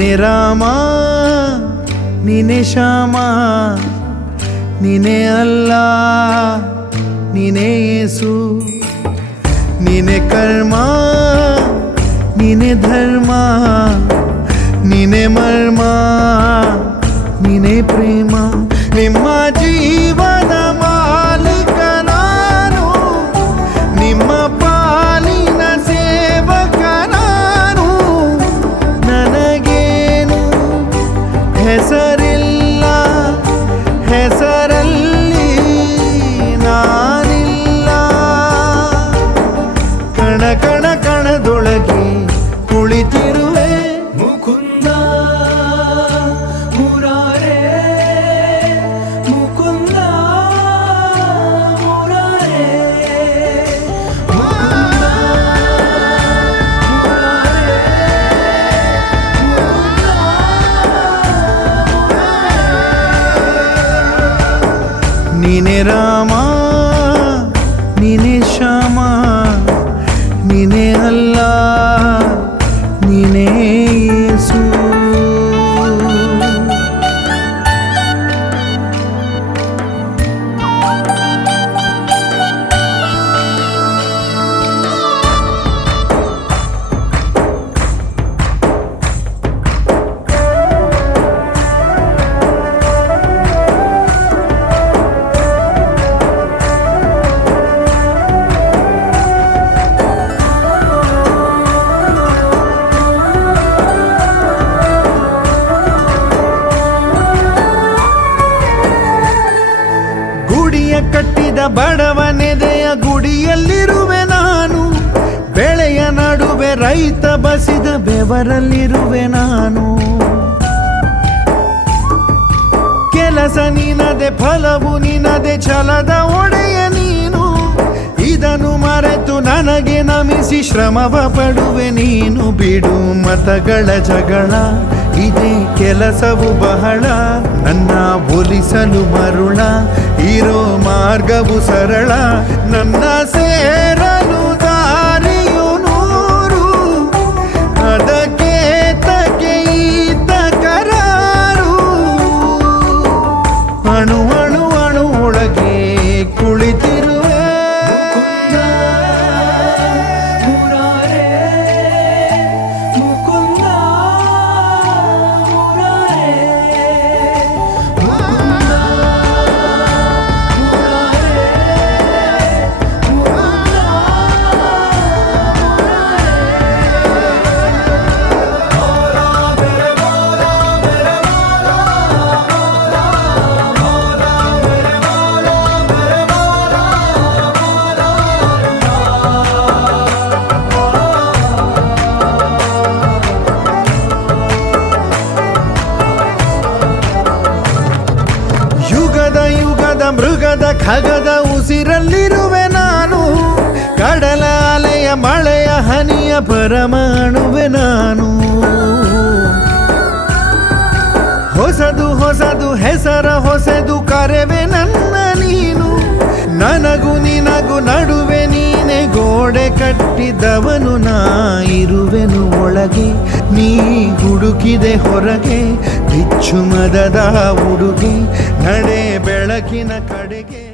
ನೀನೆ ರಾಮ ನೀನೆ ಶ್ಯಾಮ ನೀನೆ ಅಲ್ಲ ನೀನೆ ಯೇಸು ನೀನೆ ಕರ್ಮ ನೀನೆ ಧರ್ಮ ನೀನೆ ಮರ್ಮ ನೀನೆ ಪ್ರೇಮ ನಿಮ್ಮ ಜೀವನ ಮಾಲೀಕ ನಾನು ನಿಮ್ಮ ಪಾಲಿನ ಸೇವಕ ನಾನು ನನಗೇನು ಹೆಸರಿಲ್ಲ ಹೆಸರಲ್ಲಿ ನಾನಿಲ್ಲ ಕಣ ಕಣ ಕಣದೊಳಗೆ ಕುಳಿತಿರುವೆ ಮುಕುಂದ ಮುರಾರೇ ಮುಕುಂದ ಮುರಾರೇ ಮುಕುಂದ ಮುರಾರೇ ನೀನೆ ರಾಮ ನೀನೆ ಶ್ಯಾಮ ನೀನೆ ಅಲ್ಲ ನೀನೇ ಯೇಸು ಗುಡಿಯ ಕಟ್ಟಿದ ಬಡವನೆದೆಯ ಗುಡಿಯಲ್ಲಿರುವೆ ನಾನು ಬೆಳೆಯ ನಡುವೆ ರೈತ ಬಸಿದ ಬೆವರಲ್ಲಿರುವೆ ನಾನು ಕೆಲಸ ನಿನದೆ ಫಲವು ನಿನದೆ ಛಲದ ಒಡೆಯ ನೀನು ಇದನ್ನು ಮರೆತು ನನಗೆ ನಮಿಸಿ ಶ್ರಮವ ಪಡುವೆ ನೀನು ಬಿಡು ಮತಗಳ ಜಗಳ ಇದೇ ಕೆಲಸವು ಬಹಳ ನನ್ನ ಒಲಿಸಲು ಮರುಳ ಇರೋ ಮಾರ್ಗವು ಸರಳ ನನ್ನ ಸೇರಲು ದಾರಿಯು ನೂರು ಅದಕ್ಕೆ ತಗೆ ಈತ ಕರಾರು ಅಣು ಅಣು ಅಣು ಒಳಗೆ ಕುಳಿತಿರುವೆ ಯುಗದ ಮೃಗದ ಖಗದ ಉಸಿರಲ್ಲಿರುವೆ ನಾನು ಕಡಲ ಅಲೆಯ ಮಳೆಯ ಹನಿಯ ಪರಮಾಣುವೆ ನಾನು ಹೊಸದು ಹೊಸದು ಹೆಸರ ಹೊಸದು ಕರೆವೆ ನನ್ನ ನೀನು ನನಗೂ ನಿನಗೂ ನಡುವೆ ನೀನೆ ಗೋಡೆ ಕಟ್ಟಿದವನು ನಾ ಇರುವೆನು ಒಳಗೆ ನೀ ಹುಡುಕಿದೆ ಹೊರಗೆ ಬಿಚ್ಚು ಮದದ ಉಡುಗೆ ನಡೆ ಬೆಳಕಿನ ಕಡೆಗೆ